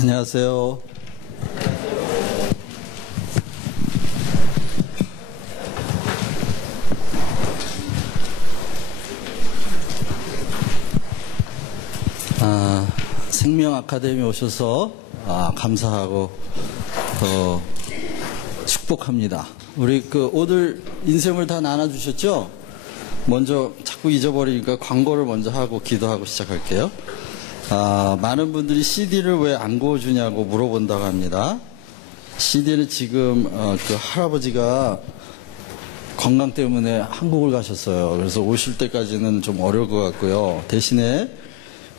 안녕하세요. 생명 아카데미 오셔서 감사하고 축복합니다. 우리 오늘 인생을 다 나눠주셨죠? 먼저 자꾸 잊어버리니까 광고를 먼저 하고 기도하고 시작할게요. 많은 분들이 CD를 왜 안 구워주냐고 물어본다고 합니다. CD는 지금 그 할아버지가 건강 때문에 한국을 가셨어요. 그래서 오실 때까지는 좀 어려울 것 같고요. 대신에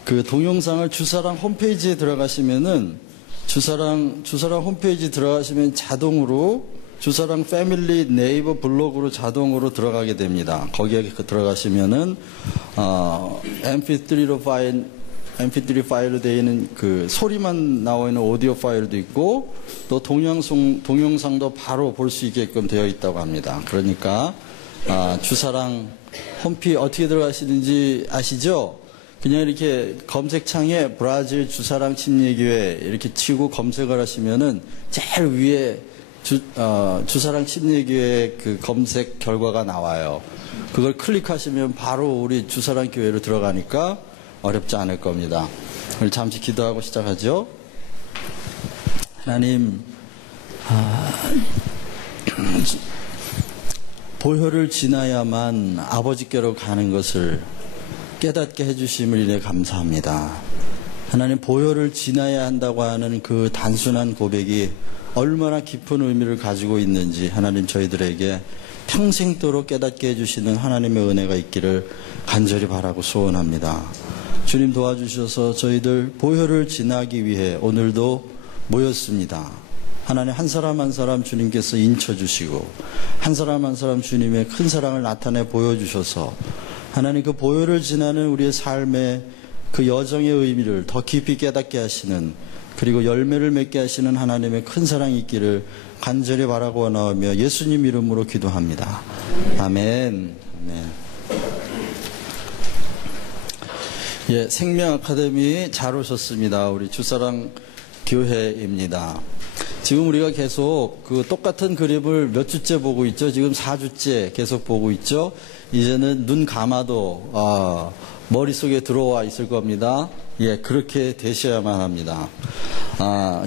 그 동영상을 주사랑 홈페이지에 들어가시면은 주사랑 홈페이지 들어가시면 자동으로 주사랑 패밀리 네이버 블로그로 자동으로 들어가게 됩니다. 거기에 들어가시면은 MP3 파일로 되어 있는 그 소리만 나와 있는 오디오 파일도 있고 또 동영상도 바로 볼 수 있게끔 되어 있다고 합니다. 그러니까 주사랑 홈페이지 어떻게 들어가시는지 아시죠? 그냥 이렇게 검색창에 브라질 주사랑 침례교회 이렇게 치고 검색을 하시면은 제일 위에 주사랑 침례교회 그 검색 결과가 나와요. 그걸 클릭하시면 바로 우리 주사랑 교회로 들어가니까 어렵지 않을 겁니다. 우리 잠시 기도하고 시작하죠. 하나님, 보혈을 지나야만 아버지께로 가는 것을 깨닫게 해주심을 인해 감사합니다. 하나님, 보혈을 지나야 한다고 하는 그 단순한 고백이 얼마나 깊은 의미를 가지고 있는지 하나님 저희들에게 평생도록 깨닫게 해주시는 하나님의 은혜가 있기를 간절히 바라고 소원합니다. 주님 도와주셔서 저희들 보혈을 지나기 위해 오늘도 모였습니다. 하나님 한 사람 한 사람 주님께서 인쳐주시고 한 사람 한 사람 주님의 큰 사랑을 나타내 보여주셔서 하나님 그 보혈을 지나는 우리의 삶의 그 여정의 의미를 더 깊이 깨닫게 하시는 그리고 열매를 맺게 하시는 하나님의 큰 사랑이 있기를 간절히 바라고 원하오며 예수님 이름으로 기도합니다. 아멘. 아멘. 예, 생명 아카데미 잘 오셨습니다. 우리 주사랑 교회입니다. 지금 우리가 계속 그 똑같은 그림을 몇 주째 보고 있죠? 지금 4주째 계속 보고 있죠? 이제는 눈 감아도 머릿속에 들어와 있을 겁니다. 예, 그렇게 되셔야만 합니다.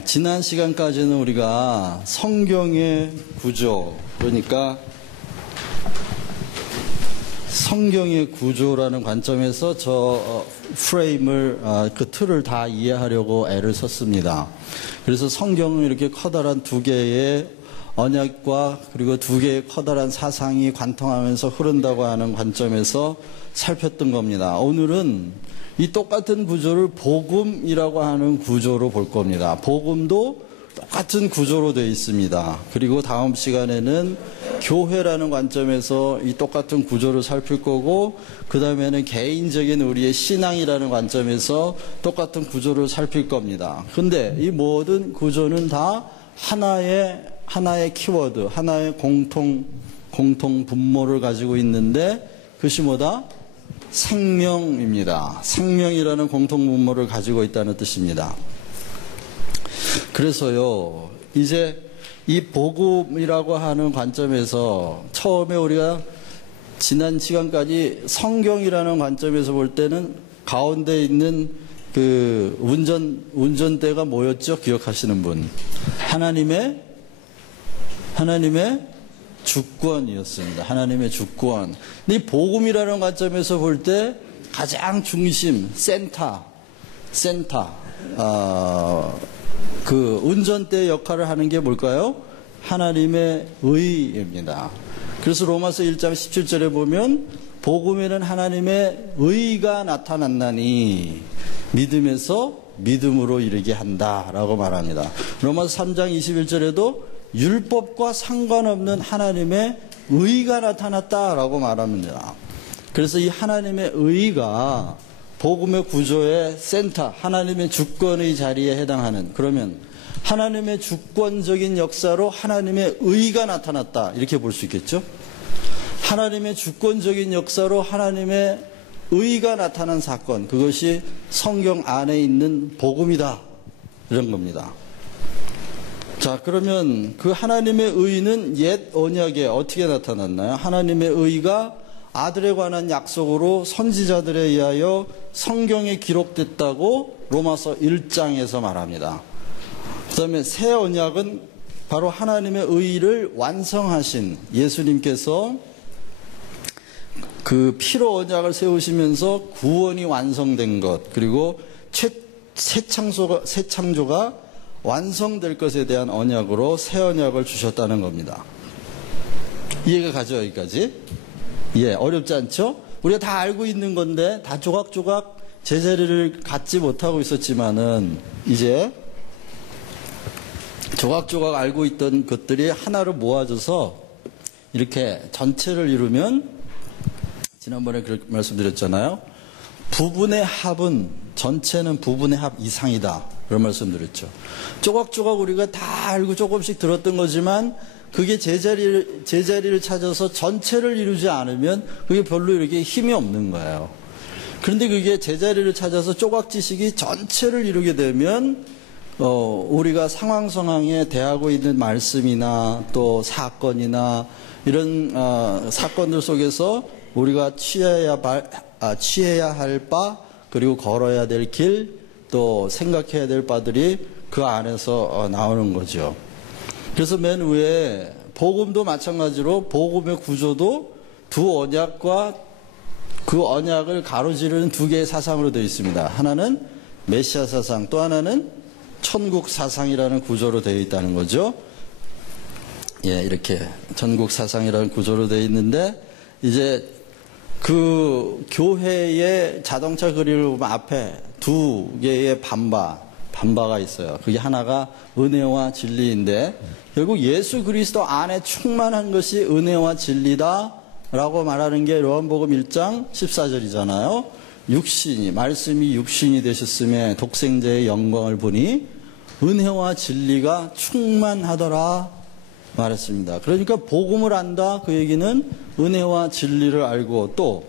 지난 시간까지는 우리가 성경의 구조, 그러니까 성경의 구조라는 관점에서 저 프레임을, 그 틀을 다 이해하려고 애를 썼습니다. 그래서 성경은 이렇게 커다란 두 개의 언약과 그리고 두 개의 커다란 사상이 관통하면서 흐른다고 하는 관점에서 살폈던 겁니다. 오늘은 이 똑같은 구조를 복음이라고 하는 구조로 볼 겁니다. 복음도 똑같은 구조로 되어 있습니다. 그리고 다음 시간에는 교회라는 관점에서 이 똑같은 구조를 살필 거고 그 다음에는 개인적인 우리의 신앙이라는 관점에서 똑같은 구조를 살필 겁니다. 근데 이 모든 구조는 다 하나의 키워드, 하나의 공통 분모를 가지고 있는데 그것이 뭐다? 생명입니다. 생명이라는 공통 분모를 가지고 있다는 뜻입니다. 그래서요, 이제 이 복음이라고 하는 관점에서 처음에 우리가 지난 시간까지 성경이라는 관점에서 볼 때는 가운데 있는 그 운전대가 뭐였죠? 기억하시는 분? 하나님의 주권이었습니다. 하나님의 주권. 근데 이 복음이라는 관점에서 볼 때 가장 중심, 센터, 그 운전대 역할을 하는 게 뭘까요? 하나님의 의입니다. 그래서 로마서 1장 17절에 보면 복음에는 하나님의 의가 나타났나니 믿음에서 믿음으로 이르게 한다라고 말합니다. 로마서 3장 21절에도 율법과 상관없는 하나님의 의가 나타났다라고 말합니다. 그래서 이 하나님의 의가 복음의 구조의 센터, 하나님의 주권의 자리에 해당하는, 그러면 하나님의 주권적인 역사로 하나님의 의가 나타났다 이렇게 볼 수 있겠죠? 하나님의 주권적인 역사로 하나님의 의가 나타난 사건, 그것이 성경 안에 있는 복음이다 이런 겁니다. 자, 그러면 그 하나님의 의는 옛 언약에 어떻게 나타났나요? 하나님의 의가 아들에 관한 약속으로 선지자들에 의하여 성경에 기록됐다고 로마서 1장에서 말합니다. 그 다음에 새 언약은 바로 하나님의 의를 완성하신 예수님께서 그 피로 언약을 세우시면서 구원이 완성된 것, 그리고 새 창조가 완성될 것에 대한 언약으로 새 언약을 주셨다는 겁니다. 이해가 가죠, 여기까지? 예, 어렵지 않죠? 우리가 다 알고 있는 건데 다 조각조각 제자리를 갖지 못하고 있었지만은 이제 조각조각 알고 있던 것들이 하나로 모아져서 이렇게 전체를 이루면, 지난번에 그렇게 말씀드렸잖아요. 부분의 합은 전체는 부분의 합 이상이다, 그런 말씀드렸죠. 조각조각 우리가 다 알고 조금씩 들었던 거지만 그게 제자리를 찾아서 전체를 이루지 않으면 그게 별로 이렇게 힘이 없는 거예요. 그런데 그게 제자리를 찾아서 조각 지식이 전체를 이루게 되면 우리가 상황에 대하고 있는 말씀이나 또 사건이나 이런 사건들 속에서 우리가 취해야 할 바, 그리고 걸어야 될 길, 또 생각해야 될 바들이 그 안에서 나오는 거죠. 그래서 맨 위에 복음도 마찬가지로 복음의 구조도 두 언약과 그 언약을 가로지르는 두 개의 사상으로 되어 있습니다. 하나는 메시아 사상, 또 하나는 천국 사상이라는 구조로 되어 있다는 거죠. 예, 이렇게 천국 사상이라는 구조로 되어 있는데, 이제 그 교회의 자동차 그림을 보면 앞에 두 개의 반바가 있어요. 그게 하나가 은혜와 진리인데, 결국 예수 그리스도 안에 충만한 것이 은혜와 진리다 라고 말하는 게 요한복음 1장 14절이잖아요. 말씀이 육신이 되셨음에 독생자의 영광을 보니 은혜와 진리가 충만하더라 말했습니다. 그러니까 복음을 안다, 그 얘기는 은혜와 진리를 알고, 또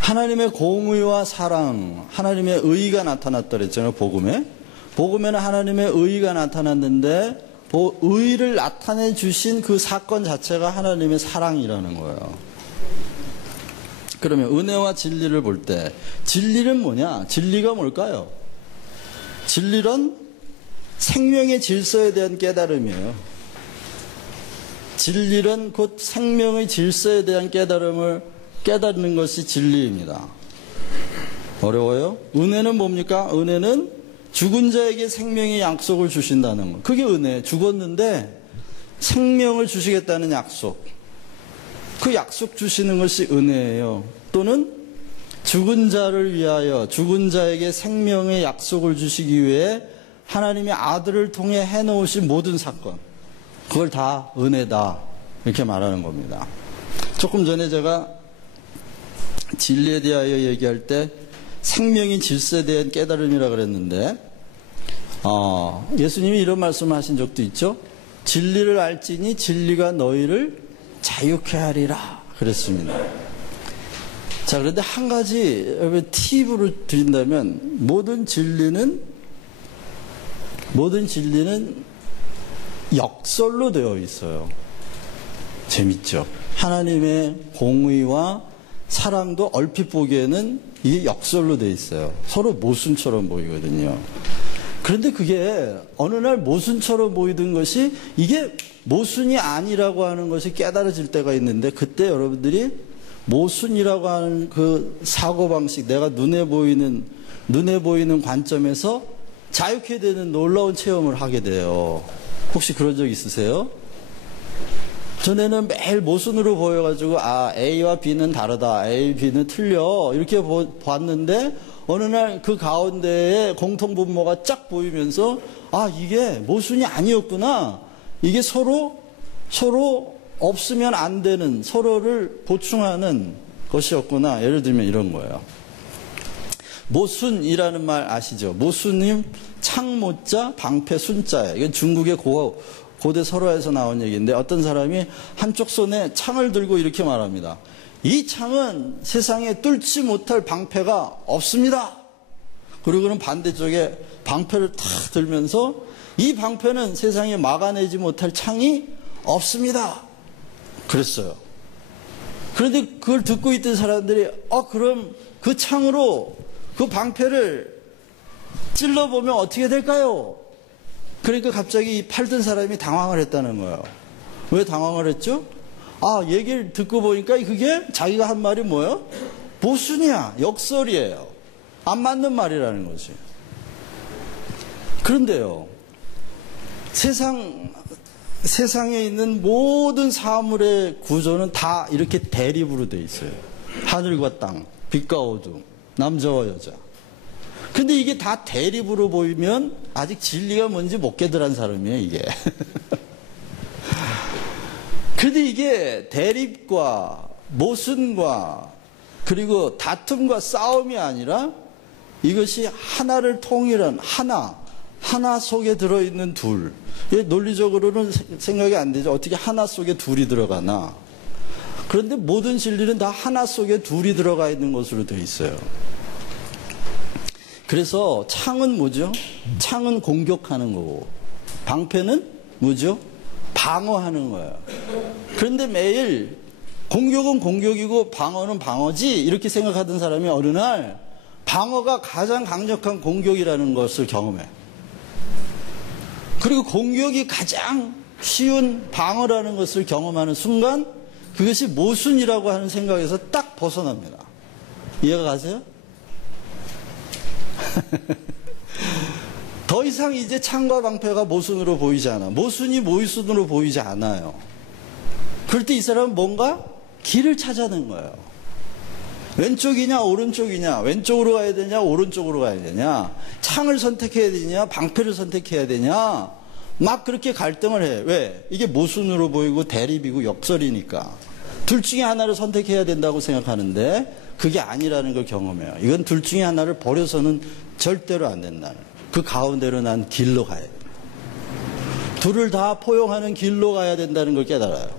하나님의 공의와 사랑, 하나님의 의가 나타났다 그랬잖아요. 복음에는 하나님의 의가 나타났는데, 의를 나타내 주신 그 사건 자체가 하나님의 사랑이라는 거예요. 그러면 은혜와 진리를 볼 때 진리는 뭐냐? 진리가 뭘까요? 진리는 생명의 질서에 대한 깨달음이에요. 진리는 곧 생명의 질서에 대한 깨달음을 깨닫는 것이 진리입니다. 어려워요? 은혜는 뭡니까? 은혜는 죽은 자에게 생명의 약속을 주신다는 것. 그게 은혜. 죽었는데 생명을 주시겠다는 약속. 그 약속 주시는 것이 은혜예요. 또는 죽은 자를 위하여 죽은 자에게 생명의 약속을 주시기 위해 하나님의 아들을 통해 해놓으신 모든 사건, 그걸 다 은혜다, 이렇게 말하는 겁니다. 조금 전에 제가 진리에 대하여 얘기할 때 생명의 질서에 대한 깨달음이라 그랬는데, 예수님이 이런 말씀을 하신 적도 있죠. 진리를 알지니 진리가 너희를 자유케 하리라 그랬습니다. 자, 그런데 한 가지 팁을 드린다면, 모든 진리는 역설로 되어 있어요. 재밌죠? 하나님의 공의와 사랑도 얼핏 보기에는 이게 역설로 되어 있어요. 서로 모순처럼 보이거든요. 그런데 그게 어느 날 모순처럼 보이던 것이 이게 모순이 아니라고 하는 것이 깨달아질 때가 있는데, 그때 여러분들이 모순이라고 하는 그 사고방식, 내가 눈에 보이는 관점에서 자유케 되는 놀라운 체험을 하게 돼요. 혹시 그런 적 있으세요? 전에는 매일 모순으로 보여가지고 A와 B는 다르다, A, B는 틀려, 이렇게 봤는데 어느 날 그 가운데에 공통분모가 쫙 보이면서 이게 모순이 아니었구나, 이게 서로 없으면 안 되는, 서로를 보충하는 것이었구나. 예를 들면 이런 거예요. 모순이라는 말 아시죠? 모순님 창모자 방패 순자예요. 이건 중국의 고대 설화에서 나온 얘기인데, 어떤 사람이 한쪽 손에 창을 들고 이렇게 말합니다. 이 창은 세상에 뚫지 못할 방패가 없습니다. 그리고는 반대쪽에 방패를 탁 들면서 이 방패는 세상에 막아내지 못할 창이 없습니다. 그랬어요. 그런데 그걸 듣고 있던 사람들이 그럼 그 창으로 그 방패를 찔러보면 어떻게 될까요? 그러니까 갑자기 팔던 사람이 당황을 했다는 거예요. 왜 당황을 했죠? 얘기를 듣고 보니까 그게 자기가 한 말이 뭐예요? 모순이야. 역설이에요. 안 맞는 말이라는 거지. 그런데요, 세상에 있는 모든 사물의 구조는 다 이렇게 대립으로 돼 있어요. 하늘과 땅, 빛과 어둠, 남자와 여자. 근데 이게 다 대립으로 보이면 아직 진리가 뭔지 못 깨달은 사람이에요, 이게. 그런데 이게 대립과 모순과 그리고 다툼과 싸움이 아니라 이것이 하나를 통일한 하나 속에 들어있는 둘. 논리적으로는 생각이 안 되죠. 어떻게 하나 속에 둘이 들어가나. 그런데 모든 진리는 다 하나 속에 둘이 들어가 있는 것으로 되어 있어요. 그래서 창은 뭐죠? 창은 공격하는 거고, 방패는 뭐죠? 방어하는 거예요. 그런데 매일 공격은 공격이고 방어는 방어지 이렇게 생각하던 사람이 어느 날 방어가 가장 강력한 공격이라는 것을 경험해. 그리고 공격이 가장 쉬운 방어라는 것을 경험하는 순간 그것이 모순이라고 하는 생각에서 딱 벗어납니다. 이해가 가세요? 더 이상 이제 창과 방패가 모순으로 보이지 않아. 모순이 모순으로 보이지 않아요. 그럴 때 이 사람은 뭔가 길을 찾아낸 거예요. 왼쪽이냐 오른쪽이냐, 왼쪽으로 가야 되냐 오른쪽으로 가야 되냐, 창을 선택해야 되냐 방패를 선택해야 되냐, 막 그렇게 갈등을 해. 왜? 이게 모순으로 보이고 대립이고 역설이니까 둘 중에 하나를 선택해야 된다고 생각하는데 그게 아니라는 걸 경험해요. 이건 둘 중에 하나를 버려서는 절대로 안 된다는, 그 가운데로 난 길로 가야 돼요. 둘을 다 포용하는 길로 가야 된다는 걸 깨달아요.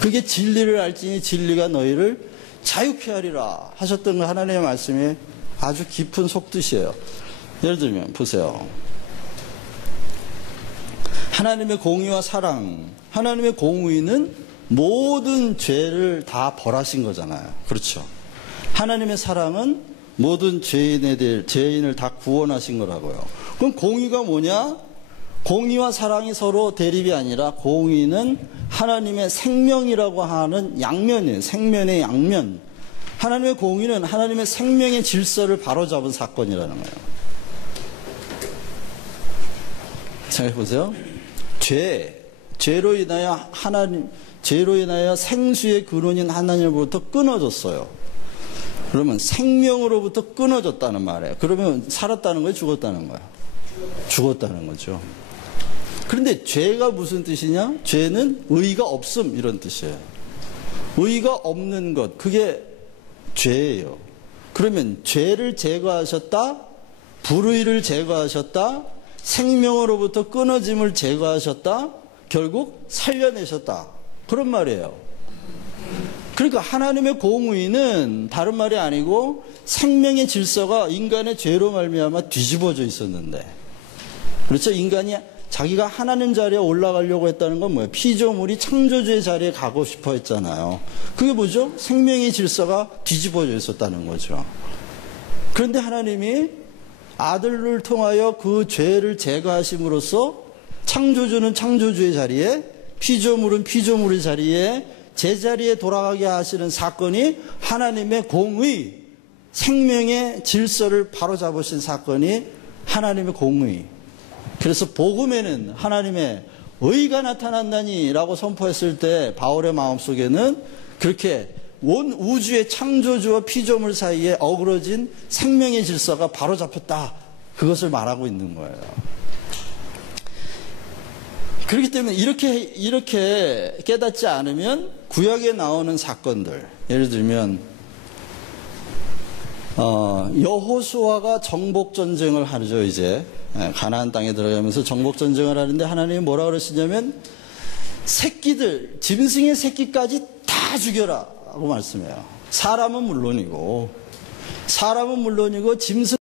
그게 진리를 알지니 진리가 너희를 자유케 하리라 하셨던 거 하나님의 말씀이 아주 깊은 속뜻이에요. 예를 들면 보세요. 하나님의 공의와 사랑, 하나님의 공의는 모든 죄를 다 벌하신 거잖아요. 그렇죠. 하나님의 사랑은 모든 죄인을 다 구원하신 거라고요. 그럼 공의가 뭐냐? 공의와 사랑이 서로 대립이 아니라 공의는 하나님의 생명이라고 하는 양면이에요. 생명의 양면. 하나님의 공의는 하나님의 생명의 질서를 바로잡은 사건이라는 거예요. 생각해 보세요. 죄로 인하여 생수의 근원인 하나님으로부터 끊어졌어요. 그러면 생명으로부터 끊어졌다는 말이에요. 그러면 살았다는 거예요? 죽었다는 거예요? 죽었다는 거죠. 그런데 죄가 무슨 뜻이냐? 죄는 의가 없음 이런 뜻이에요. 의가 없는 것, 그게 죄예요. 그러면 죄를 제거하셨다, 불의를 제거하셨다, 생명으로부터 끊어짐을 제거하셨다, 결국 살려내셨다, 그런 말이에요. 그러니까 하나님의 공의는 다른 말이 아니고 생명의 질서가 인간의 죄로 말미암아 뒤집어져 있었는데, 그렇죠? 인간이 자기가 하나님 자리에 올라가려고 했다는 건 뭐예요? 피조물이 창조주의 자리에 가고 싶어 했잖아요. 그게 뭐죠? 생명의 질서가 뒤집어져 있었다는 거죠. 그런데 하나님이 아들을 통하여 그 죄를 제거하심으로써 창조주는 창조주의 자리에, 피조물은 피조물의 자리에, 제자리에 돌아가게 하시는 사건이 하나님의 공의, 생명의 질서를 바로잡으신 사건이 하나님의 공의. 그래서 복음에는 하나님의 의가 나타난다니 라고 선포했을 때 바울의 마음속에는 그렇게 온 우주의 창조주와 피조물 사이에 어그러진 생명의 질서가 바로잡혔다, 그것을 말하고 있는 거예요. 그렇기 때문에 이렇게 깨닫지 않으면 구약에 나오는 사건들, 예를 들면 여호수아가 정복 전쟁을 하죠. 이제 가나안 땅에 들어가면서 정복 전쟁을 하는데 하나님이 뭐라 그러시냐면 새끼들, 짐승의 새끼까지 다 죽여라 하고 말씀해요. 사람은 물론이고 짐승